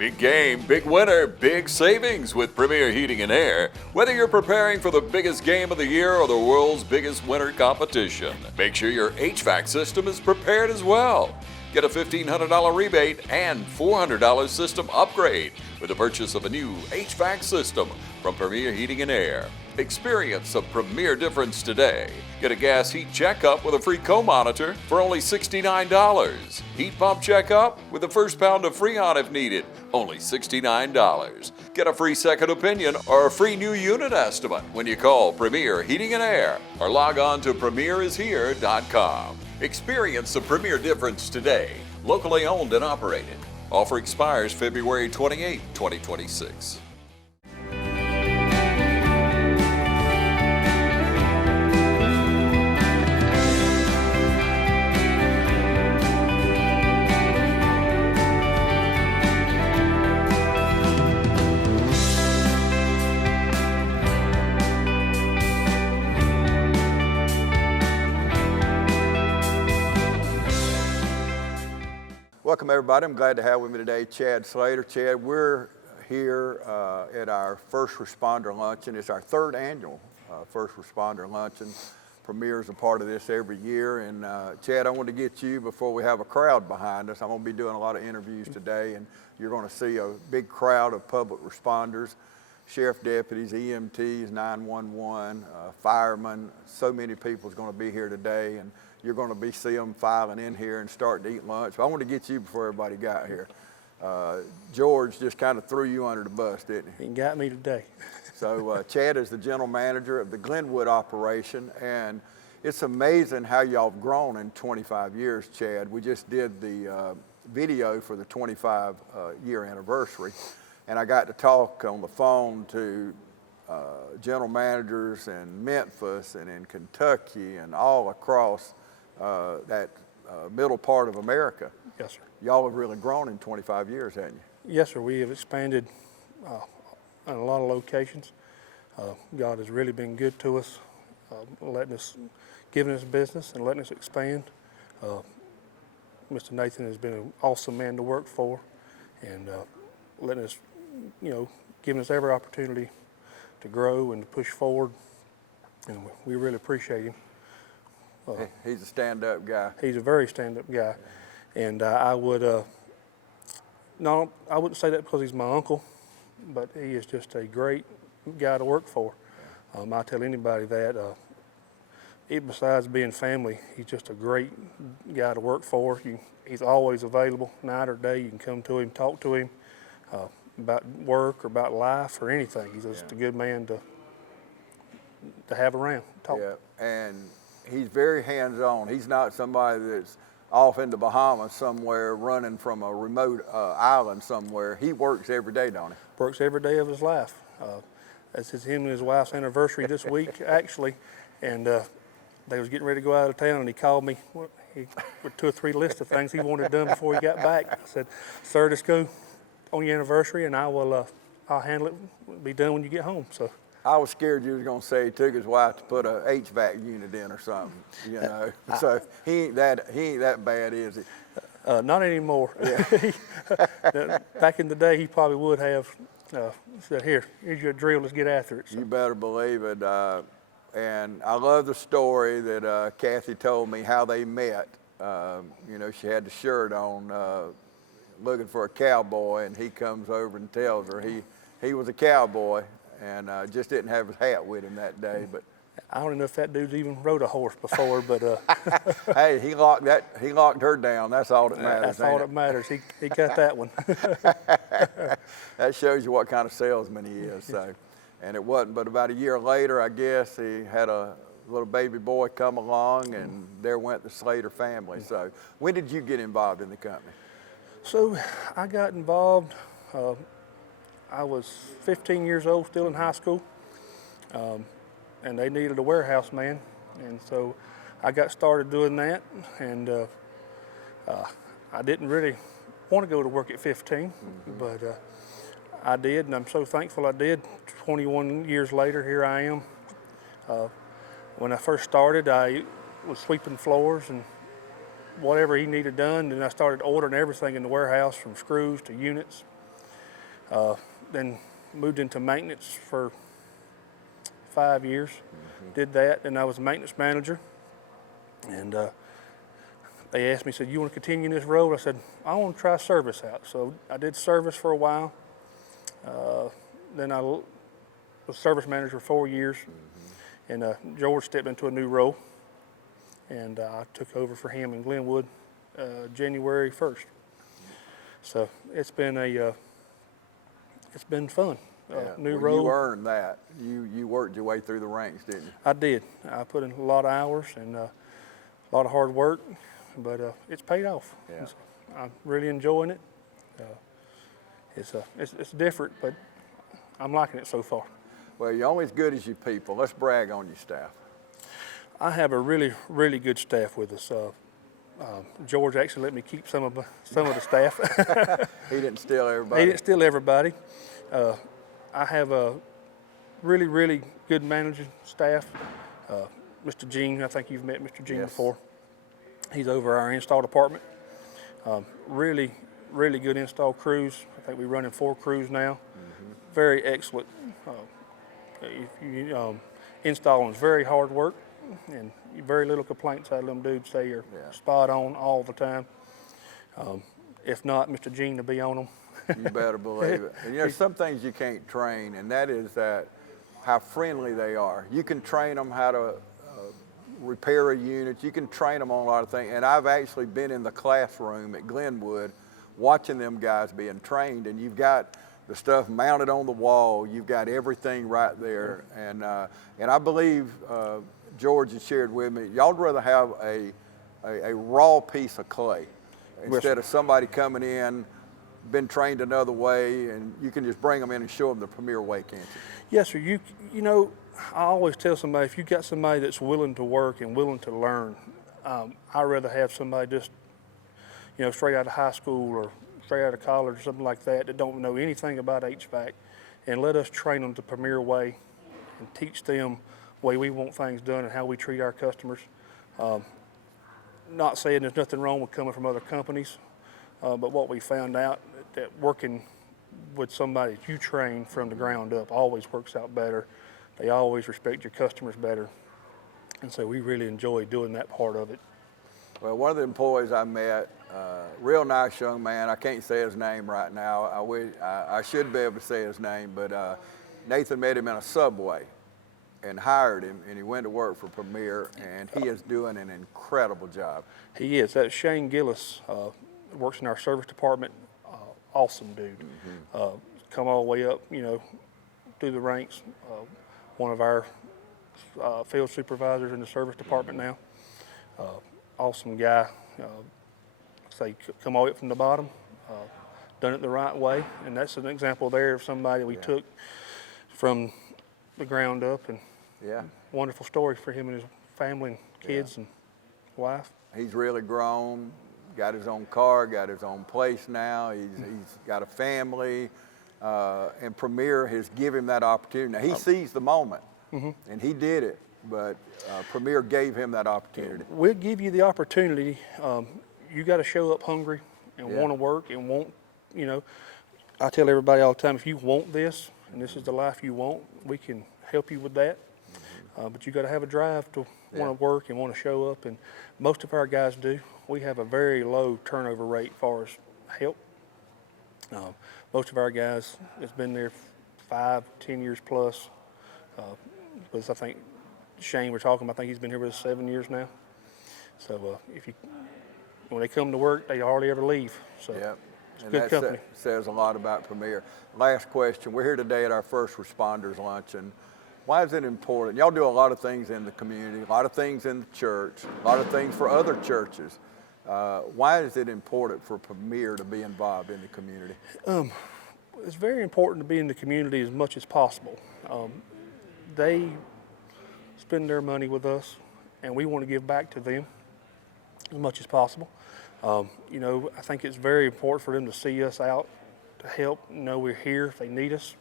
Big game, big winner, big savings with Premier Heating and Air. Whether you're preparing for the biggest game of the year or the world's biggest winter competition, make sure your HVAC system is prepared as well. Get a $1,500 rebate and $400 system upgrade with the purchase of a new HVAC system from Premier Heating and Air. Experience a premier difference today. Get a gas heat checkup with a free co-monitor for only $69. Heat pump checkup with the first pound of Freon if needed, only $69. Get a free second opinion or a free new unit estimate when you call Premier Heating and Air or log on to premierishere.com. Experience the premier difference today. Locally owned and operated. Offer expires February 28, 2026. Welcome everybody. I'm glad to have with me today Chad Slater. Chad, we're here at our First Responder Luncheon. It's our third annual First Responder Luncheon. Premier is a part of this every year. And Chad, I want to get you before we have a crowd behind us. I'm going to be doing a lot of interviews today, and you're going to see a big crowd of public responders, sheriff deputies, EMTs, 911, firemen. So many people is going to be here today, and you're going to see them filing in here and starting to eat lunch. But I want to get you before everybody got here. George just kind of threw you under the bus, didn't he? He got me today. So Chad is the general manager of the Glenwood operation, and it's amazing how y'all have grown in 25 years, Chad. We just did the video for the 25-year anniversary, and I got to talk on the phone to general managers in Memphis and in Kentucky and all across that middle part of America. Yes, sir. Y'all have really grown in 25 years, haven't you? Yes, sir. We have expanded in a lot of locations. God has really been good to us, giving us business and letting us expand. Mr. Nathan has been an awesome man to work for, and letting us, giving us every opportunity to grow and to push forward, and we really appreciate him. He's a stand-up guy. He's a very stand-up guy, and I wouldn't say that because he's my uncle, but he is just a great guy to work for. I tell anybody that, besides being family, he's just a great guy to work for. He's always available, night or day. You can come to him, talk to him about work or about life or anything. He's just a good man to have around, talk. Yeah, and he's very hands-on. He's not somebody that's off in the Bahamas somewhere running from a remote island somewhere. He works every day, don't he? Works every day of his life. That's him and his wife's anniversary this week, actually, and they was getting ready to go out of town, and he called me with 2 or 3 lists of things he wanted done before he got back. I said, "Sir, just go on your anniversary, and I'll handle it. It'll be done when you get home." So I was scared you was gonna say he took his wife to put a HVAC unit in or something, So he ain't that bad, is he? Not anymore. Yeah. Back in the day, he probably would have said, here's your drill, let's get after it. So. You better believe it. And I love the story that Kathy told me how they met. She had the shirt on, looking for a cowboy, and he comes over and tells her he was a cowboy and just didn't have his hat with him that day. But I don't know if that dude's even rode a horse before, but hey, he locked her down. That's all that matters. That's all that matters. He got that one. That shows you what kind of salesman he is. So, and it wasn't but about a year later, I guess, he had a little baby boy come along, and there went the Slater family. So when did you get involved in the company? So I got involved, I was 15 years old, still in high school, and they needed a warehouse man, and so I got started doing that, and I didn't really want to go to work at 15, but I did, and I'm so thankful I did. 21 years later, here I am. When I first started, I was sweeping floors and whatever he needed done, and I started ordering everything in the warehouse, from screws to units. Then moved into maintenance for 5 years. Did that, and I was a maintenance manager. And they asked me, said, "You want to continue in this road?" I said, "I want to try service out." So I did service for a while. Then I was service manager for 4 years. And George stepped into a new role, and I took over for him in Glenwood January 1st. So it's been fun. New well, role. You earned that. You worked your way through the ranks, didn't you? I did. I put in a lot of hours and a lot of hard work, but it's paid off. Yeah. I'm really enjoying it. It's different, but I'm liking it so far. Well, you're only as good as your people. Let's brag on your staff. I have a really, really good staff with us. George actually let me keep some of the staff. He didn't steal everybody. He didn't steal everybody. I have a really, really good managing staff. Mr. Gene, I think you've met Mr. Gene before. He's over our install department. Really, really good install crews. I think we're running 4 crews now. Very excellent. Installing is very hard work, and very little complaints out of them dudes. They are spot on all the time. If not, Mr. Gene will be on them. You better believe it. And, you know, some things you can't train, and that is how friendly they are. You can train them how to repair a unit. You can train them on a lot of things. And I've actually been in the classroom at Glenwood watching them guys being trained, and you've got the stuff mounted on the wall. You've got everything right there. And I believe George has shared with me, y'all'd rather have a raw piece of clay instead of somebody coming in, been trained another way, and you can just bring them in and show them the premier way, can't you? Yes, sir. You know, I always tell somebody, if you got somebody that's willing to work and willing to learn, I'd rather have somebody just, straight out of high school or straight out of college or something like that don't know anything about HVAC, and let us train them the premier way and teach them the way we want things done and how we treat our customers. Not saying there's nothing wrong with coming from other companies, but what we found out that working with somebody that you train from the ground up always works out better. They always respect your customers better. And so we really enjoy doing that part of it. Well, one of the employees I met, real nice young man. I can't say his name right now. I should be able to say his name, but Nathan met him in a Subway and hired him, and he went to work for Premier, and he is doing an incredible job. He is. That's Shane Gillis, works in our service department. Awesome dude. Come all the way up, through the ranks. One of our field supervisors in the service department now. Awesome guy. Come all the way up from the bottom, done it the right way, and that's an example there of somebody we took from the ground up, and wonderful story for him and his family and kids and wife. He's really grown, got his own car, got his own place now. He's got a family, and Premier has given him that opportunity. Now, he sees the moment, and he did it, but Premier gave him that opportunity. We'll give you the opportunity. You got to show up hungry and want to work and want, I tell everybody all the time, if you want this and this is the life you want, we can help you with that. But you got to have a drive to want to work and want to show up, and most of our guys do. We have a very low turnover rate as far as help. Most of our guys has been there 5, 10 years plus. Because I think Shane, we're talking about, I think he's been here with us 7 years now. So when they come to work, they hardly ever leave. So it's and good company. Says a lot about Premier. Last question. We're here today at our First Responders Luncheon. Why is it important? Y'all do a lot of things in the community, a lot of things in the church, a lot of things for other churches. Why is it important for Premier to be involved in the community? It's very important to be in the community as much as possible. They spend their money with us, and we want to give back to them as much as possible. I think it's very important for them to see us out to help, we're here if they need us.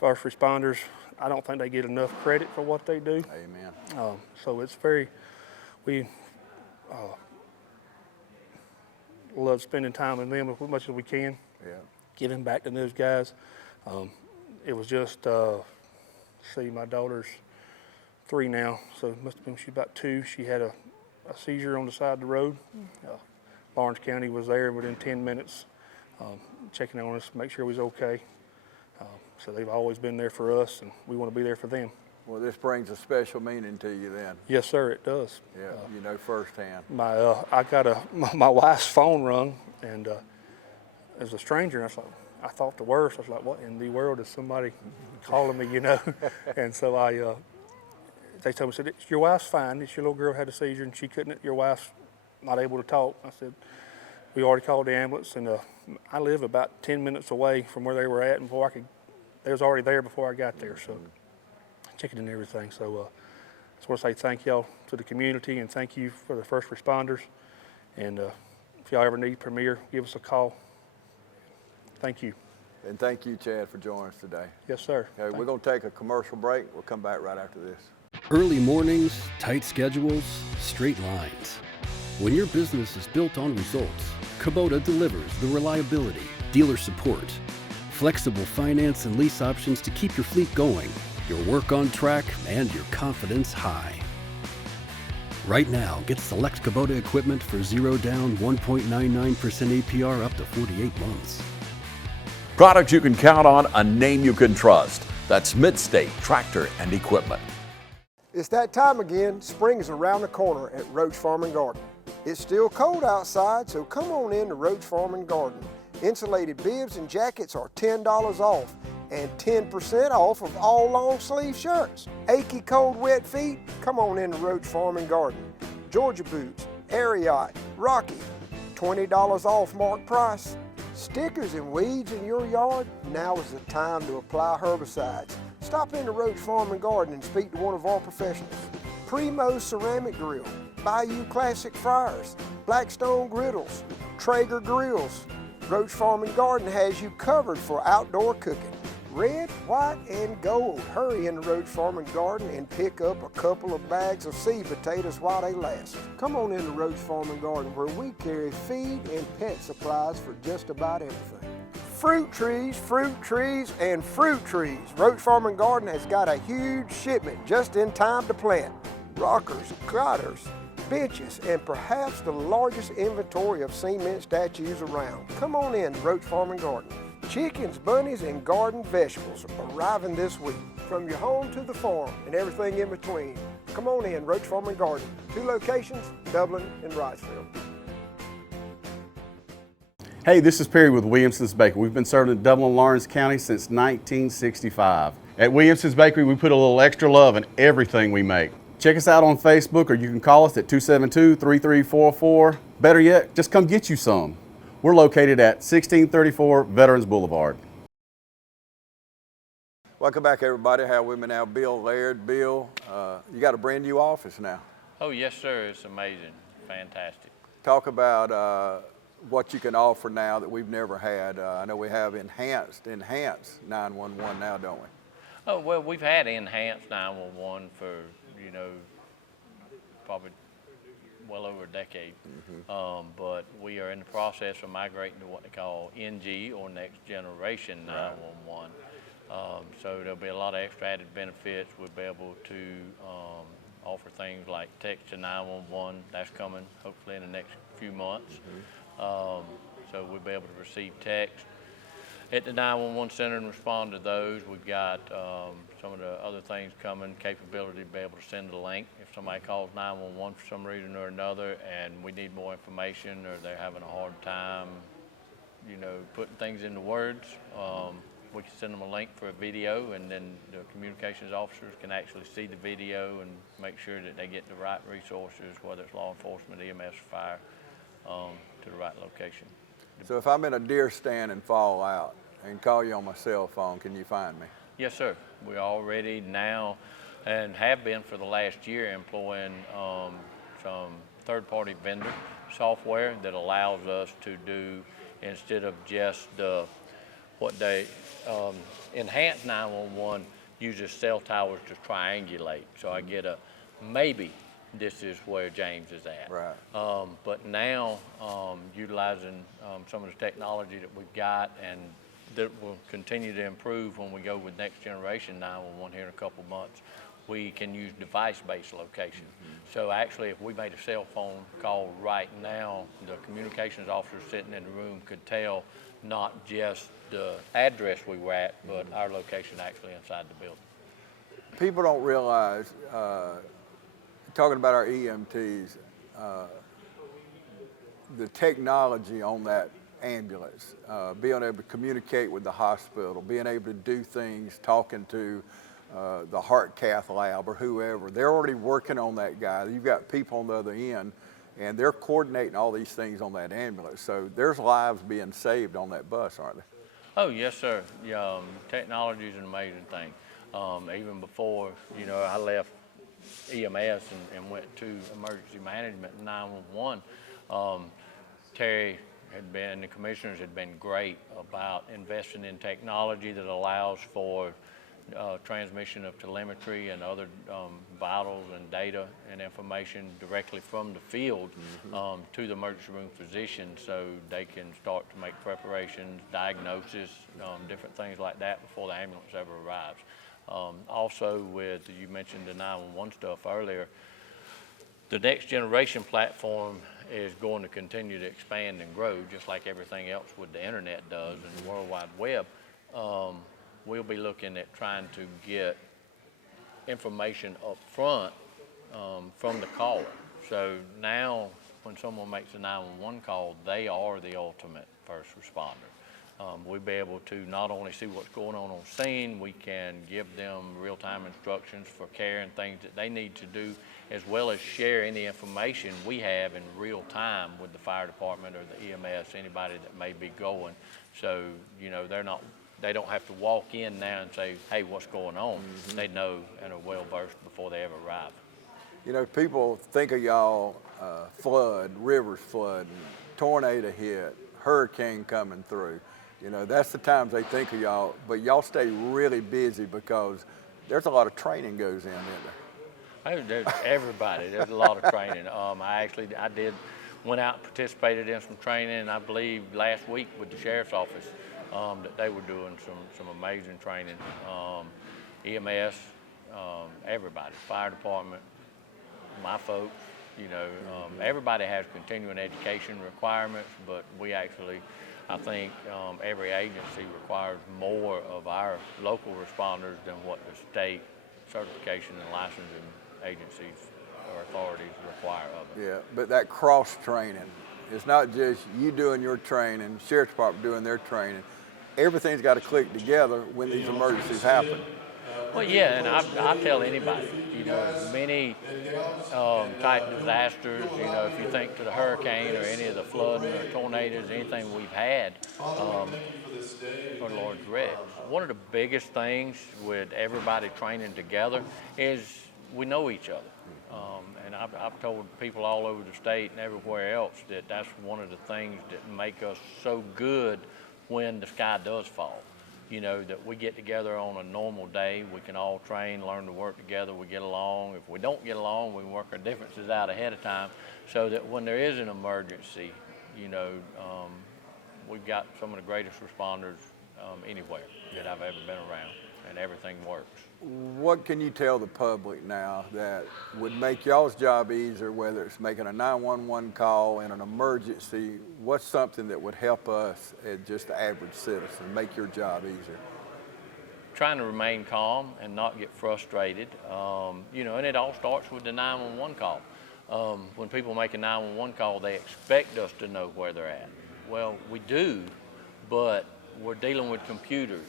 First responders, I don't think they get enough credit for what they do. Amen. So it's very, love spending time with them as much as we can. Yeah. Giving back to those guys. It was just, see, my daughter's 3 now, so it must have been she's about 2. She had a seizure on the side of the road. Lawrence County was there within 10 minutes, checking on us, make sure we was okay. So they've always been there for us, and we want to be there for them. Well, this brings a special meaning to you then. Yes, sir, it does. Yeah, you know firsthand. I got my wife's phone rung, and as a stranger, and I thought the worst. I was like, what in the world is somebody calling me, you know? And so they told me, said, your wife's fine. It's your little girl had a seizure and she couldn't, your wife's not able to talk. I said, we already called the ambulance, and I live about 10 minutes away from where they were at, and they was already there before I got there, so checking in everything. So I just want to say thank y'all to the community, and thank you for the first responders. And if y'all ever need Premier, give us a call. Thank you. And thank you, Chad, for joining us today. Yes, sir. Okay, we're going to take a commercial break. We'll come back right after this. Early mornings, tight schedules, straight lines. When your business is built on results, Kubota delivers the reliability, dealer support, flexible finance and lease options to keep your fleet going, your work on track, and your confidence high. Right now, get select Kubota equipment for 0 down, 1.99% APR up to 48 months. Products you can count on, a name you can trust. That's Midstate Tractor and Equipment. It's that time again. Spring is around the corner at Roach Farm and Garden. It's still cold outside, so come on in to Roach Farm and Garden. Insulated bibs and jackets are $10 off and 10% off of all long sleeve shirts. Achy, cold, wet feet? Come on in to Roach Farm and Garden. Georgia boots, Ariat, Rocky, $20 off marked price. Stickers and weeds in your yard? Now is the time to apply herbicides. Stop into Roach Farm and Garden and speak to one of our professionals. Primo Ceramic Grill, Bayou Classic Fryers, Blackstone Griddles, Traeger Grills. Roach Farm and Garden has you covered for outdoor cooking. Red, white, and gold. Hurry into Roach Farm and Garden and pick up a couple of bags of seed potatoes while they last. Come on into Roach Farm and Garden, where we carry feed and pet supplies for just about everything. Fruit trees, and fruit trees. Roach Farm and Garden has got a huge shipment just in time to plant. Rockers, cotters, benches, and perhaps the largest inventory of cement statues around. Come on in, Roach Farm and Garden. Chickens, bunnies, and garden vegetables arriving this week. From your home to the farm and everything in between. Come on in, Roach Farm and Garden. 2 locations, Dublin and Wrightsville. Hey, this is Perry with Williamson's Bakery. We've been serving in Dublin and Lawrence County since 1965. At Williamson's Bakery, we put a little extra love in everything we make. Check us out on Facebook, or you can call us at 272-3344. Better yet, just come get you some. We're located at 1634 Veterans Boulevard. Welcome back, everybody. I have with me now Bill Laird. Bill, you got a brand new office now. Oh, yes, sir. It's amazing. Fantastic. Talk about what you can offer now that we've never had. I know we have enhanced 911 now, don't we? Oh, well, we've had enhanced 911 for, probably well over a decade. But we are in the process of migrating to what they call NG, or Next Generation 911. So there'll be a lot of extra added benefits. We'll be able to offer things like text to 911. That's coming hopefully in the next few months. So we'll be able to receive text at the 911 center and respond to those. We've got some of the other things coming, capability to be able to send a link if somebody calls 911 for some reason or another and we need more information, or they're having a hard time, putting things into words. We can send them a link for a video, and then the communications officers can actually see the video and make sure that they get the right resources, whether it's law enforcement, EMS, or fire, to the right location. So if I'm in a deer stand and fall out and call you on my cell phone, can you find me? Yes, sir. We're already now, and have been for the last year, employing some third-party vendor software that allows us to do, instead of just what they enhanced 911 uses cell towers to triangulate. So I get a maybe this is where James is at. Right. But now, utilizing some of the technology that we've got and that will continue to improve when we go with next generation 911 here in a couple months, we can use device-based location. So actually, if we made a cell phone call right now, the communications officer sitting in the room could tell not just the address we were at, but our location actually inside the building. People don't realize, talking about our EMTs, the technology on that ambulance, being able to communicate with the hospital, being able to do things, talking to the heart cath lab or whoever. They're already working on that guy. You've got people on the other end, and they're coordinating all these things on that ambulance. So there's lives being saved on that bus, aren't they? Oh, yes, sir. Yeah, technology is an amazing thing. Even before, I left EMS and went to emergency management and 911, Terry the commissioners had been great about investing in technology that allows for transmission of telemetry and other vitals and data and information directly from the field to the emergency room physician, so they can start to make preparations, diagnosis, different things like that before the ambulance ever arrives. Also you mentioned the 911 stuff earlier, the next generation platform is going to continue to expand and grow just like everything else with the internet does and the World Wide Web. We'll be looking at trying to get information up front from the caller. So now when someone makes a 911 call, they are the ultimate first responder. We'll be able to not only see what's going on scene, we can give them real-time instructions for care and things that they need to do, as well as share any information we have in real time with the fire department or the EMS, anybody that may be going. So, they don't have to walk in now and say, hey, what's going on? They know and are well versed before they ever arrive. People think of y'all flood, rivers flooding, tornado hit, hurricane coming through. That's the times they think of y'all, but y'all stay really busy because there's a lot of training goes in, isn't there? There's everybody. There's a lot of training. I went out and participated in some training, I believe last week with the sheriff's office, that they were doing some amazing training. EMS, everybody, fire department, my folks, everybody has continuing education requirements, but we actually, I think every agency requires more of our local responders than what the state certification and licensing agencies or authorities require of them. Yeah, but that cross training, it's not just you doing your training, Sheriff's Department doing their training. Everything's got to click together when these emergencies happen. Well, yeah, and I tell anybody, many type disasters, if you think to the hurricane or any of the flooding or tornadoes, anything we've had, for the Lord's rest. One of the biggest things with everybody training together is we know each other. And I've told people all over the state and everywhere else that that's one of the things that make us so good when the sky does fall. That we get together on a normal day, we can all train, learn to work together, we get along. If we don't get along, we can work our differences out ahead of time so that when there is an emergency, we've got some of the greatest responders anywhere that I've ever been around, and everything works. What can you tell the public now that would make y'all's job easier, whether it's making a 911 call in an emergency? What's something that would help us as just the average citizen make your job easier? Trying to remain calm and not get frustrated, and it all starts with the 911 call. When people make a 911 call, they expect us to know where they're at. Well, we do, but we're dealing with computers.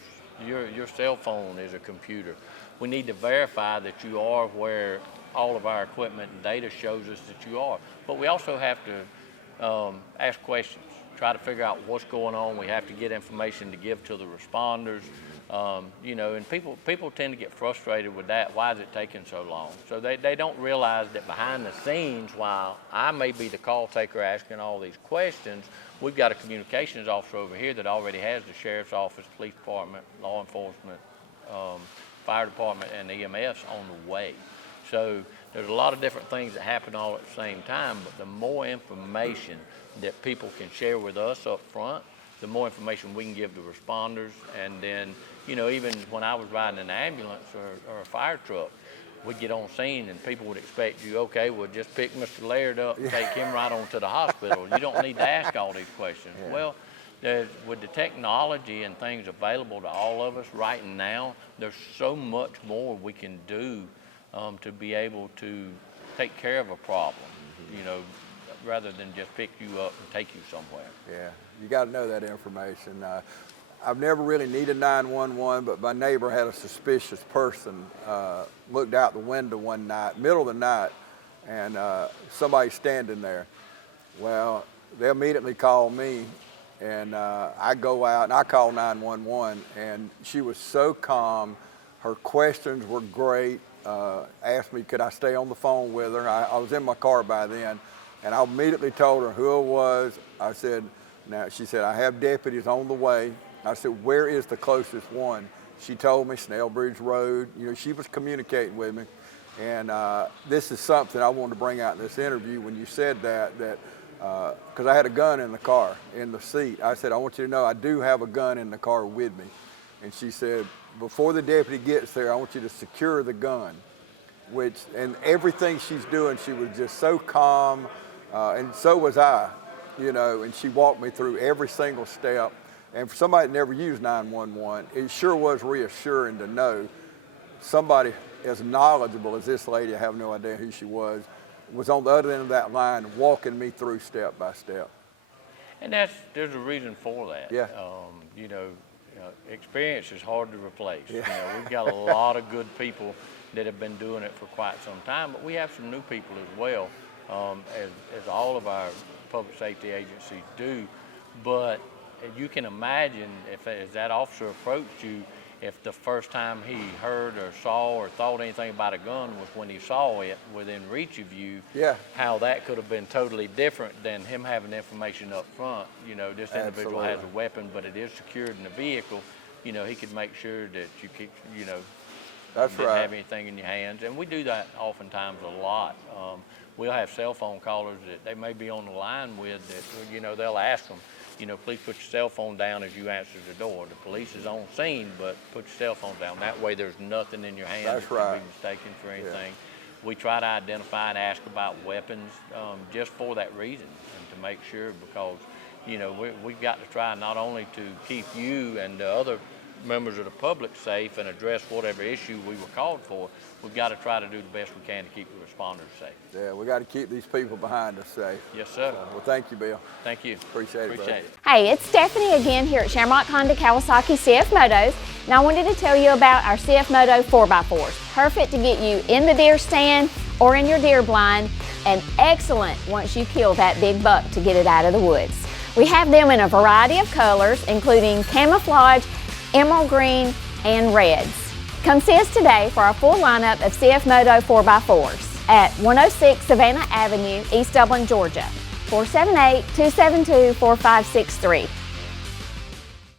Your cell phone is a computer. We need to verify that you are where all of our equipment and data shows us that you are. But we also have to ask questions, try to figure out what's going on. We have to get information to give to the responders. And people tend to get frustrated with that. Why is it taking so long? So they don't realize that behind the scenes, while I may be the call taker asking all these questions, we've got a communications officer over here that already has the sheriff's office, police department, law enforcement, fire department, and EMS on the way. So there's a lot of different things that happen all at the same time, but the more information that people can share with us up front, the more information we can give the responders. And then, you know, even when I was riding an ambulance or a fire truck, we'd get on scene and people would expect you, okay, well, just pick Mr. Laird up and take him right on to the hospital. You don't need to ask all these questions. Yeah. Well, with the technology and things available to all of us right now, there's so much more we can do to be able to take care of a problem, you know, rather than just pick you up and take you somewhere. Yeah, you got to know that information. I've never really needed 911, but my neighbor had a suspicious person, looked out the window one night, middle of the night, and somebody standing there. Well, they immediately called me, and I go out and I call 911, and she was so calm. Her questions were great. Asked me, could I stay on the phone with her? I was in my car by then, and I immediately told her who it was. I said, now, she said, I have deputies on the way. I said, where is the closest one? She told me Snellbridge Road. You know, she was communicating with me. And this is something I wanted to bring out in this interview when you said that because I had a gun in the car, in the seat. I said, I want you to know I do have a gun in the car with me. And she said, before the deputy gets there, I want you to secure the gun. And everything she's doing, she was just so calm, and so was I, you know, and she walked me through every single step. And for somebody that never used 911, it sure was reassuring to know somebody as knowledgeable as this lady, I have no idea who she was on the other end of that line walking me through step by step. And there's a reason for that. Yeah. You know, experience is hard to replace. Yeah. You know, we've got a lot of good people that have been doing it for quite some time, but we have some new people as well, as all of our public safety agencies do. But you can imagine if as that officer approached you, if the first time he heard or saw or thought anything about a gun was when he saw it within reach of you, yeah, how that could have been totally different than him having information up front. You know, this individual has a weapon, but it is secured in the vehicle. You know, he could make sure that you keep, you know, that's didn't right. have anything in your hands. And we do that oftentimes a lot. We'll have cell phone callers that they may be on the line with that, you know, they'll ask them, you know, please put your cell phone down as you answer the door. The police is on scene, but put your cell phone down. That way there's nothing in your hands That's that right. can be mistaken for anything. Yeah. We try to identify and ask about weapons just for that reason, and to make sure, because, you know, we've got to try not only to keep you and the other members of the public safe and address whatever issue we were called for, we've got to try to do the best we can to keep the responders safe. Yeah, we got to keep these people behind us safe. Yes, sir. Well, thank you, Bill. Thank you. Appreciate it, brother. Hey, it's Stephanie again here at Shamrock Honda Kawasaki CF Motos, and I wanted to tell you about our CF Moto 4x4s. Perfect to get you in the deer stand or in your deer blind, and excellent once you kill that big buck to get it out of the woods. We have them in a variety of colors, including camouflage, emerald green, and reds. Come see us today for our full lineup of CF Moto 4x4s at 106 Savannah Avenue, East Dublin, Georgia. 478-272-4563.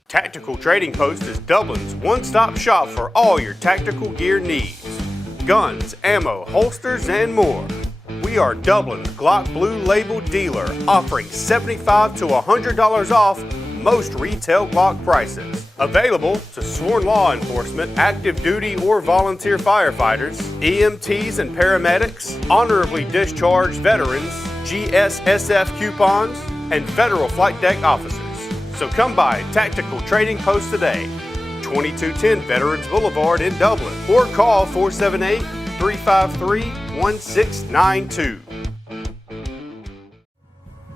Tactical Trading Post is Dublin's one-stop shop for all your tactical gear needs. Guns, ammo, holsters, and more. We are Dublin's Glock Blue Label dealer, offering $75 to $100 off most retail Glock prices. Available to sworn law enforcement, active duty or volunteer firefighters, EMTs and paramedics, honorably discharged veterans, GSSF coupons, and federal flight deck officers. So come by Tactical Trading Post today, 2210 Veterans Boulevard in Dublin, or call 478-353-1692.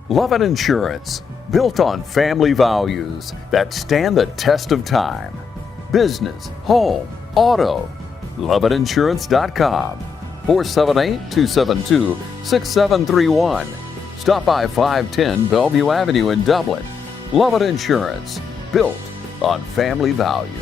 Lovett Insurance, built on family values that stand the test of time. Business, home, auto. LovettInsurance.com. 478-272-6731. Stop by 510 Bellevue Avenue in Dublin. Lovett Insurance, built on family values.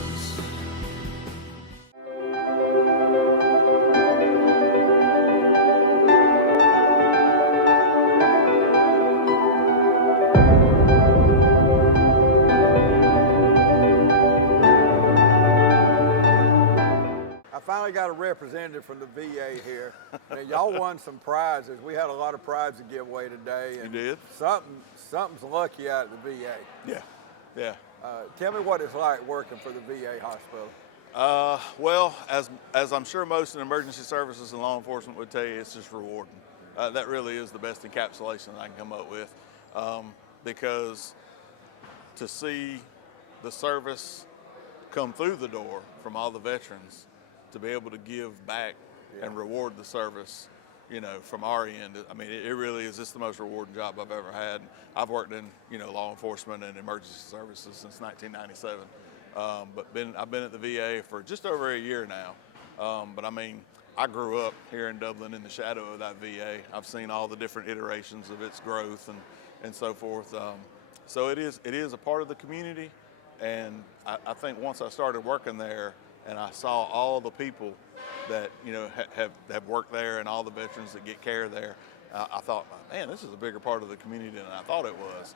finally got a representative from the VA here. And y'all won some prizes. We had a lot of prizes to give away today. And You did? Something's lucky out at the VA. Yeah, yeah. Tell me what it's like working for the VA hospital. Well, as I'm sure most in emergency services and law enforcement would tell you, it's just rewarding. That really is the best encapsulation I can come up with, because to see the service come through the door from all the veterans, to be able to give back and reward the service, you know, from our end, I mean, it really is just the most rewarding job I've ever had. I've worked in, you know, law enforcement and emergency services since 1997. But I've been at the VA for just over a year now. But I mean, I grew up here in Dublin in the shadow of that VA. I've seen all the different iterations of its growth and so forth. So it is a part of the community. And I think once I started working there and I saw all the people that, you know, have worked there and all the veterans that get care there, I thought, man, this is a bigger part of the community than I thought it was.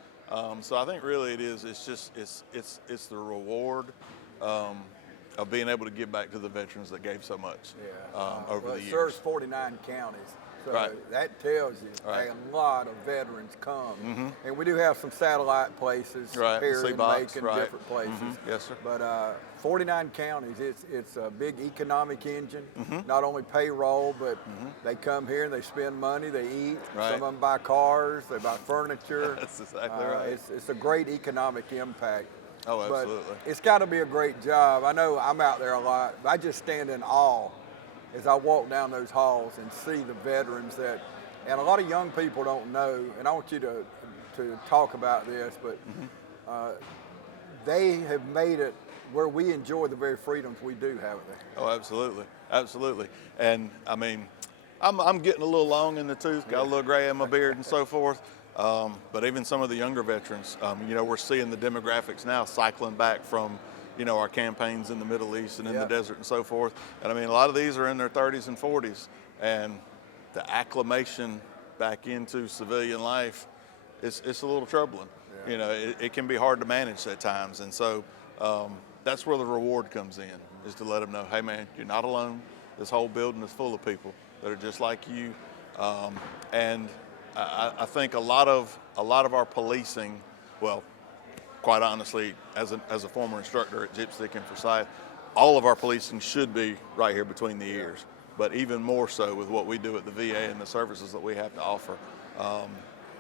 So I think really it's the reward of being able to give back to the veterans that gave so much over the years. It serves 49 counties, so that tells you a lot of veterans come. And we do have some satellite places here in Macon, different places. Yes, sir. But 49 counties, it's a big economic engine, not only payroll, but they come here and they spend money, they eat, some of them buy cars, they buy furniture. That's exactly right. It's a great economic impact. Oh, absolutely. But it's got to be a great job. I know I'm out there a lot, but I just stand in awe as I walk down those halls and see the veterans and a lot of young people don't know, and I want you to talk about this, but they have made it where we enjoy the very freedoms we do, haven't they? Oh, absolutely, absolutely. And I mean, I'm getting a little long in the tooth, got a little gray in my beard and so forth. But even some of the younger veterans, you know, we're seeing the demographics now cycling back from, you know, our campaigns in the Middle East and in the desert and so forth. And I mean, a lot of these are in their 30s and 40s, and the acclimation back into civilian life, it's a little troubling. You know, it can be hard to manage at times. And so that's where the reward comes in, is to let them know, hey man, you're not alone. This whole building is full of people that are just like you. And I think a lot of our policing, well, quite honestly, as a former instructor at Gypstick and Forsyth, all of our policing should be right here between the ears. But even more so with what we do at the VA and the services that we have to offer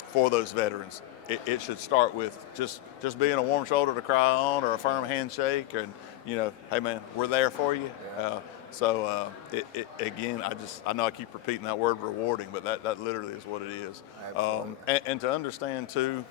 for those veterans. It should start with just being a warm shoulder to cry on, or a firm handshake, and, you know, hey man, we're there for you. So again, I know I keep repeating that word rewarding, but that literally is what it is. And to understand too,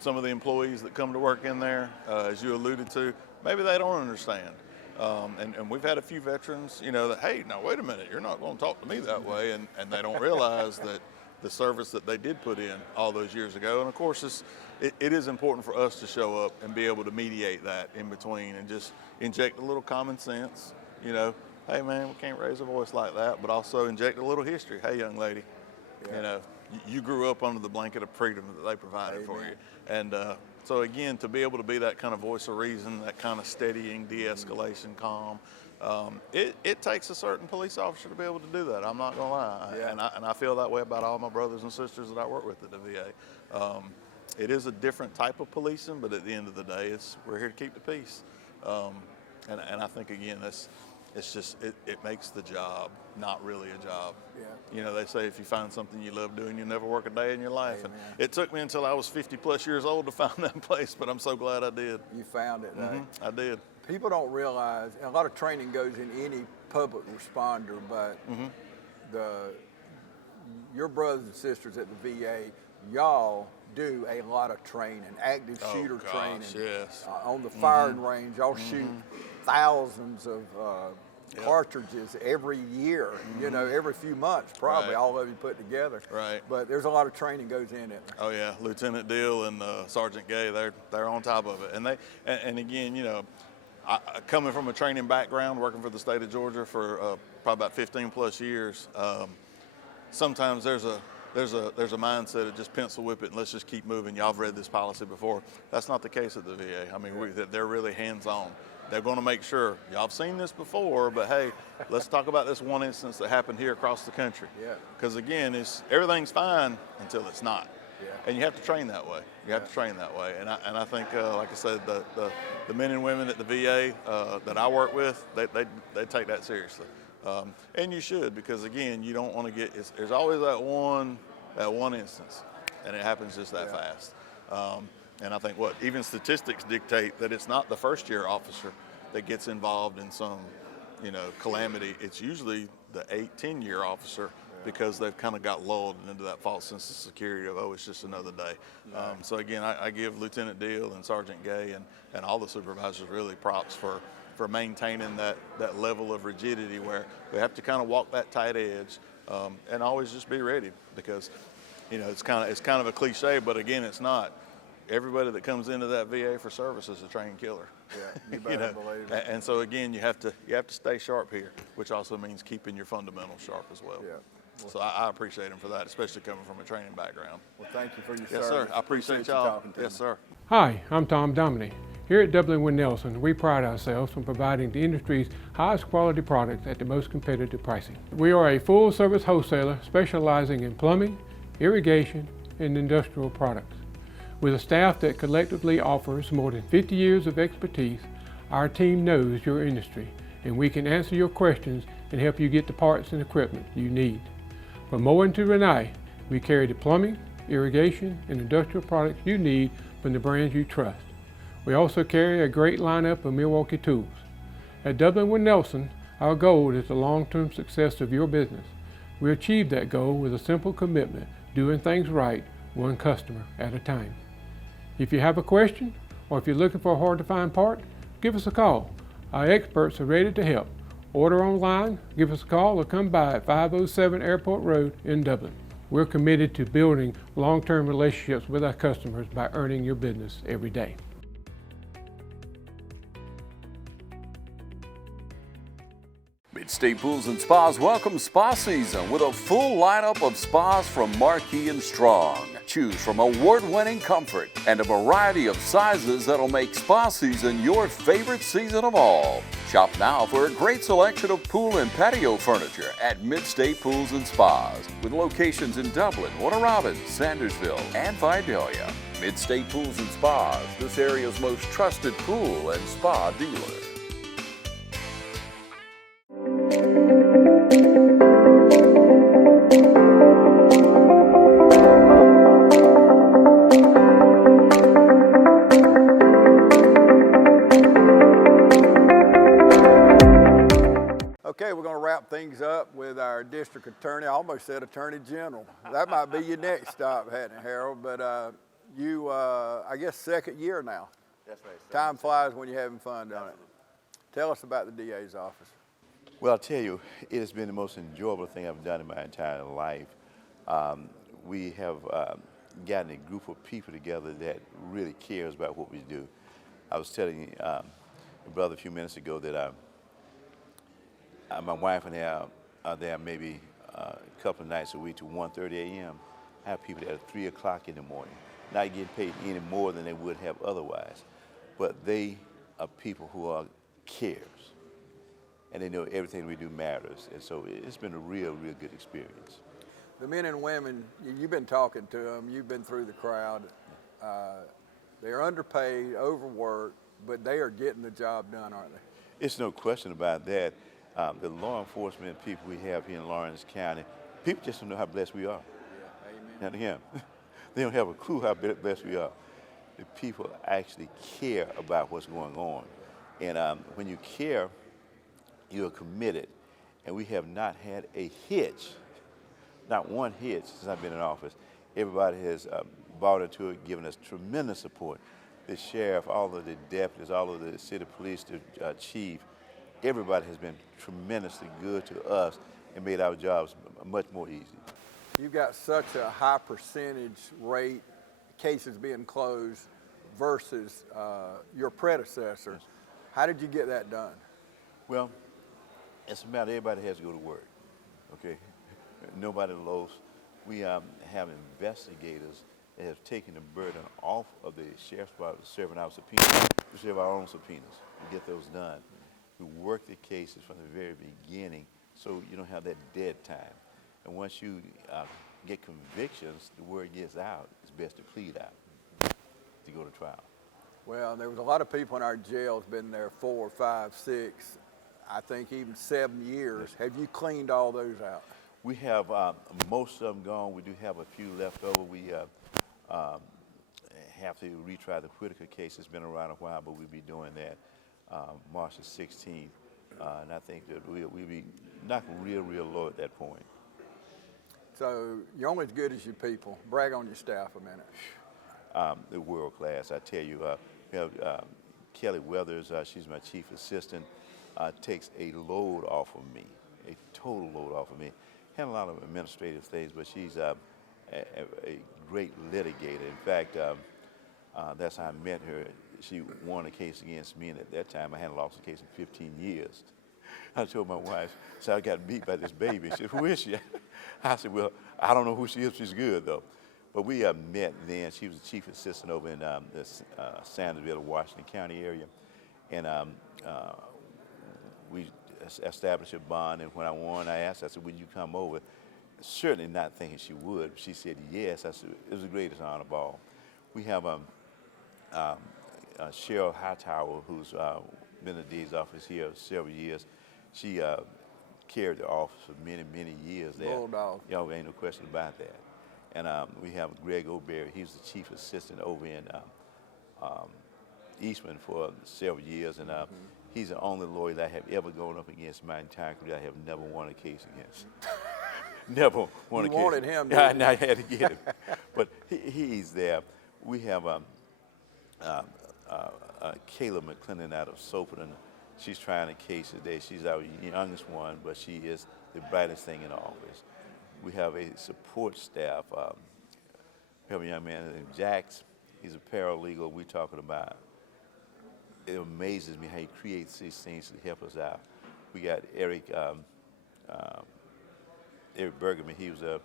some of the employees that come to work in there, as you alluded to, maybe they don't understand. And we've had a few veterans, you know, that, hey, now wait a minute, you're not going to talk to me that way, and they don't realize that the service that they did put in all those years ago. And of course, it is important for us to show up and be able to mediate that in between and just inject a little common sense, you know. Hey man, we can't raise a voice like that, but also inject a little history. Hey young lady, you know, you grew up under the blanket of freedom that they provided for you. And so again, to be able to be that kind of voice of reason, that kind of steadying, de-escalation, calm, it takes a certain police officer to be able to do that. I'm not gonna lie. And I feel that way about all my brothers and sisters that I work with at the VA. It is a different type of policing, but at the end of the day, we're here to keep the peace. And I think again, it makes the job not really a job. You know, they say if you find something you love doing, you'll never work a day in your life. And it took me until I was 50 plus years old to find that place, but I'm so glad I did. You found it, right? I did. People don't realize, and a lot of training goes in any public responder, but your brothers and sisters at the VA, y'all do a lot of training, active shooter training. On the firing range, y'all shoot thousands of cartridges every year, you know, every few months, probably all of you put together. But there's a lot of training goes in it. Oh yeah, Lieutenant Dill and Sergeant Gay, they're on top of it. And again, you know, coming from a training background, working for the state of Georgia for probably about 15 plus years, sometimes there's a mindset of just pencil whip it and let's just keep moving. Y'all have read this policy before. That's not the case at the VA. I mean, they're really hands-on. they're going to make sure, y'all have seen this before, but hey, let's talk about this one instance that happened here across the country. Yeah. Because again, everything's fine until it's not. Yeah. And you have to train that way. You have to train that way. And I think, like I said, the men and women at the VA that I work with, they take that seriously. And you should, because again, you don't want to get, there's always that one instance, and it happens just that fast. And I think even statistics dictate that it's not the first year officer that gets involved in some, calamity. It's usually the 8-10 year officer, because they've kind of got lulled into that false sense of security of, it's just another day. So again, I give Lieutenant Deal and Sergeant Gay and all the supervisors really props for maintaining that level of rigidity where we have to kind of walk that tight edge and always just be ready, because it's kind of a cliche, but again, it's not. Everybody that comes into that VA for service is a trained killer. Yeah, you better believe it. And so again, you have to stay sharp here, which also means keeping your fundamentals sharp as well. Yeah. So I appreciate him for that, especially coming from a training background. Well, thank you for your Yes, service. sir. I appreciate you y'all. talking to Yes, me. sir. Hi, I'm Tom Dominy. Here at Dublin Nelson, we pride ourselves on providing the industry's highest quality products at the most competitive pricing. We are a full-service wholesaler specializing in plumbing, irrigation, and industrial products. With a staff that collectively offers more than 50 years of expertise, our team knows your industry, and we can answer your questions and help you get the parts and equipment you need. From Moen to Renee, we carry the plumbing, irrigation, and industrial products you need from the brands you trust. We also carry a great lineup of Milwaukee tools. At Dublin with Nelson, our goal is the long-term success of your business. We achieve that goal with a simple commitment, doing things right, one customer at a time. If you have a question, or if you're looking for a hard-to-find part, give us a call. Our experts are ready to help. Order online, give us a call, or come by at 507 Airport Road in Dublin. We're committed to building long-term relationships with our customers by earning your business every day. Mid-State Pools and Spas welcomes spa season with a full lineup of spas from Marquee and Strong. Choose from award-winning comfort and a variety of sizes that'll make spa season your favorite season of all. Shop now for a great selection of pool and patio furniture at Mid-State Pools and Spas, with locations in Dublin, Warner Robins, Sandersville, and Vidalia. Mid-State Pools and Spas, this area's most trusted pool and spa dealer. Okay, we're going to wrap things up with our district attorney. I almost said attorney general. That might be your next stop, hadn't it, Harold? But you, I guess, second year now. That's right. Time flies when you're having fun, don't it? Tell us about the DA's office. Well, I'll tell you, it has been the most enjoyable thing I've done in my entire life. We have gotten a group of people together that really cares about what we do. I was telling your brother a few minutes ago that my wife and I are there maybe a couple of nights a week to 1:30 a.m. I have people that are 3 o'clock in the morning, not getting paid any more than they would have otherwise. But they are people who are cares, and they know everything we do matters. And so it's been a real good experience. The men and women, you've been talking to them, you've been through the crowd. They're underpaid, overworked, but they are getting the job done, aren't they? It's no question about that. The law enforcement people we have here in Lawrence County, people just don't know how blessed we are. Yeah, amen. Now to him, they don't have a clue how blessed we are. The people actually care about what's going on. And when you care, you're committed. And we have not had a hitch, not one hitch since I've been in office. Everybody has bought into it, given us tremendous support. The sheriff, all of the deputies, all of the city police, the chief, everybody has been tremendously good to us and made our jobs much more easy. You've got such a high percentage rate, cases being closed versus your predecessor. How did you get that done? Well, it's a matter, everybody has to go to work, okay? Nobody lows. We have investigators that has taken the burden off of the sheriff's department serving our subpoenas. We serve our own subpoenas and get those done. We work the cases from the very beginning so you don't have that dead time. And once you get convictions, the word gets out, it's best to plead out to go to trial. Well, there was a lot of people in our jails been there 4, 5, 6, I think even 7 years. Have you cleaned all those out? We have most of them gone. We do have a few left over. We have to retry the Whitaker case. It's been around a while, but we'll be doing that March the 16th. And I think that we'll be knocking real low at that point. So you're only as good as your people. Brag on your staff a minute. They're world class. I tell you, we have Kelly Weathers. She's my chief assistant. Takes a load off of me, a total load off of me. Had a lot of administrative things, but she's a great litigator. In fact, that's how I met her. She won a case against me, and at that time I hadn't lost a case in 15 years. I told my wife, so I got beat by this baby. She said, who is she? I said, well, I don't know who she is. She's good, though. But we met then. She was the chief assistant over in the Sandersville, Washington County area. And we established a bond. And when I won, I asked her, I said, would you come over? Certainly not thinking she would. She said, yes. I said, it was the greatest honor of all. We have Cheryl Hightower, who's been in the DA's office here several years. She carried the office for many years there. Bulldog. Yeah, ain't no question about that. And we have Greg O'Berry. He was the chief assistant over in Eastman for several years, and he's the only lawyer that I have ever gone up against in my entire career. I have never won a case against. Never won a case. You wanted him, Yeah, didn't I had to get him. But he's there. We have Kayla McClendon out of Soperton. She's trying a case today. She's our youngest one, but she is the brightest thing in the office. We have a support staff. We have a young man named Jax. He's a paralegal. We're talking about. It amazes me how he creates these things to help us out. We got Eric Bergerman. He was an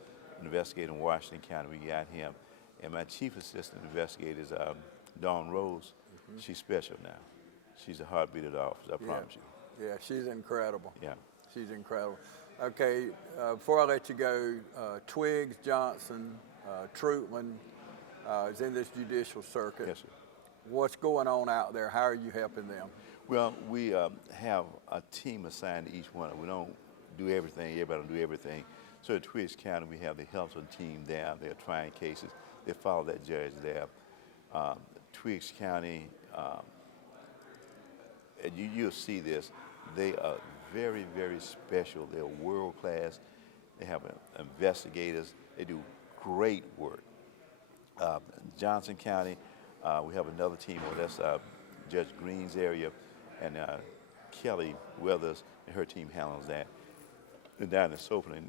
investigator in Washington County. We got him. And my chief assistant investigator is Dawn Rose. She's special now. She's a heartbeat of the office, I promise you. Yeah, she's incredible. Yeah. She's incredible. Okay, before I let you go, Twiggs, Johnson, Troutman is in this judicial circuit. Yes, sir. What's going on out there? How are you helping them? Well, we have a team assigned to each one. We don't do everything. Everybody don't do everything. So at Twiggs County, we have the Helton team there. They're trying cases. They follow that judge there. Twiggs County, and you'll see this, they are very special. They're world class. They have investigators. They do great work. Johnson County, we have another team over that's Judge Green's area, and Kelly Weathers and her team handles that. And down in Soperton,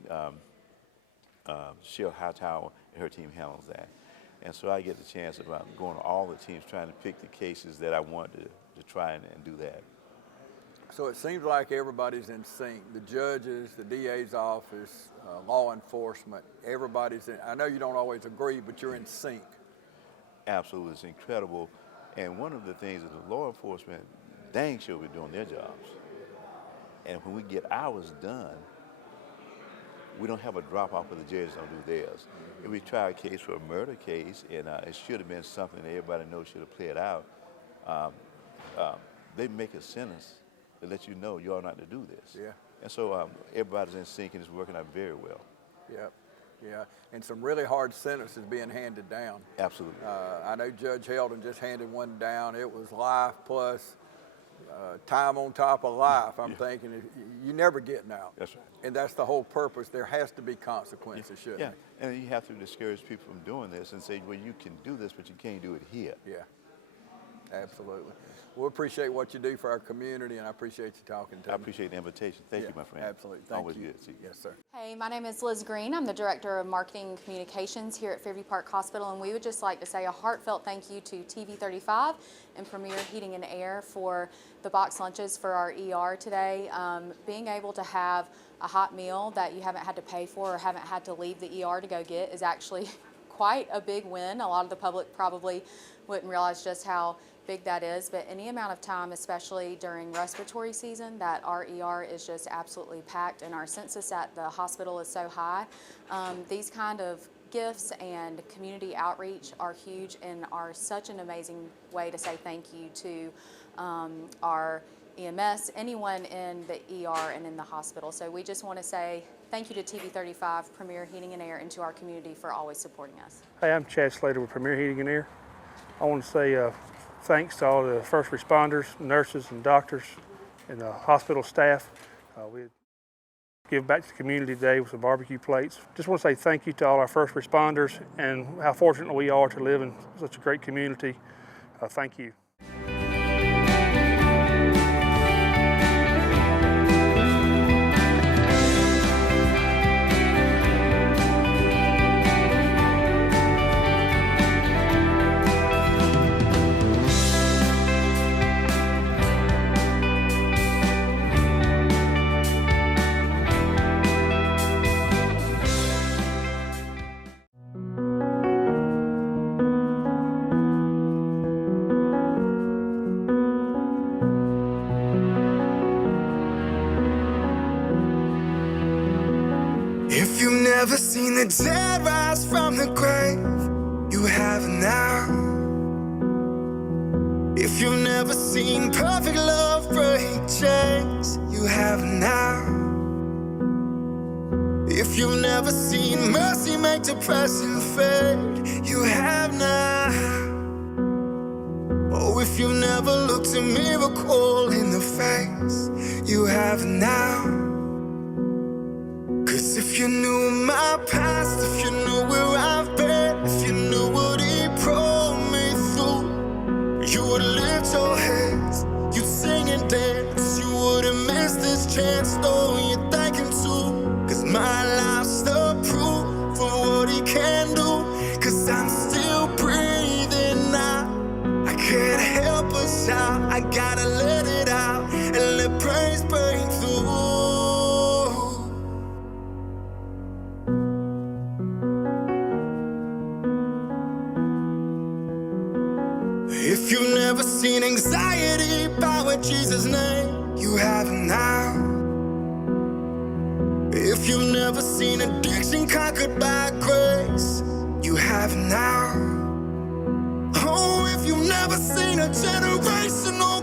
Cheryl Hightower and her team handles that. And so I get the chance of going to all the teams trying to pick the cases that I want to try and do that. So it seems like everybody's in sync. The judges, the DA's office, law enforcement, everybody's in. I know you don't always agree, but you're in sync. Absolutely, it's incredible. And one of the things is the law enforcement dang sure be doing their jobs. And when we get ours done, we don't have a drop off of the judges don't do theirs. If we try a case for a murder case, and it should have been something that everybody knows should have played out, they make a sentence to let you know you ought not to do this. Yeah. And so everybody's in sync and it's working out very well. Yep. Yeah, and some really hard sentences being handed down. Absolutely. I know Judge Helton just handed one down. It was life plus time on top of life. I'm thinking you're never getting out. That's right. And that's the whole purpose. There has to be consequences, shouldn't Yeah, there? and you have to discourage people from doing this and say, well, you can do this, but you can't do it here. Yeah, absolutely. We appreciate what you do for our community, and I appreciate you talking to me. I appreciate the invitation. Thank you, my friend. Absolutely. Thank Always you. good to see you. Yes, sir. Hey, my name is Liz Green. I'm the Director of Marketing and Communications here at Fairview Park Hospital, and we would just like to say a heartfelt thank you to TV35 and Premier Heating and Air for the box lunches for our ER today. Being able to have a hot meal that you haven't had to pay for or haven't had to leave the ER to go get is actually quite a big win. A lot of the public probably wouldn't realize just how big that is, but any amount of time, especially during respiratory season, that our ER is just absolutely packed and our census at the hospital is so high. These kind of gifts and community outreach are huge and are such an amazing way to say thank you to our EMS, anyone in the ER and in the hospital. So we just want to say thank you to TV35, Premier Heating and Air, and to our community for always supporting us. Hey, I'm Chad Slater with Premier Heating and Air. I want to say thanks to all the first responders, nurses and doctors, and the hospital staff. We give back to the community today with some barbecue plates. Just want to say thank you to all our first responders and how fortunate we are to live in such a great community. Thank you. If you've never seen the dead rise from the grave, you have now. If you've never seen perfect love break chains, you have now. If you've never seen mercy make depression fade, you have now. Oh, if you've never looked a miracle in the face, you have now. Cause if you knew my past, if you knew where I've been, if you knew what he brought me through, you would lift your hands, you'd sing and dance, you wouldn't miss this chance, though you're thanking too. Cause my life's the proof of what he can do. Cause I'm still breathing now, I can't help but shout, I gotta let it out, and let praise break through. If you've never seen anxiety bow at Jesus' name, you have now. If you've never seen addiction conquered by grace, you have now. Oh, if you've never seen a generational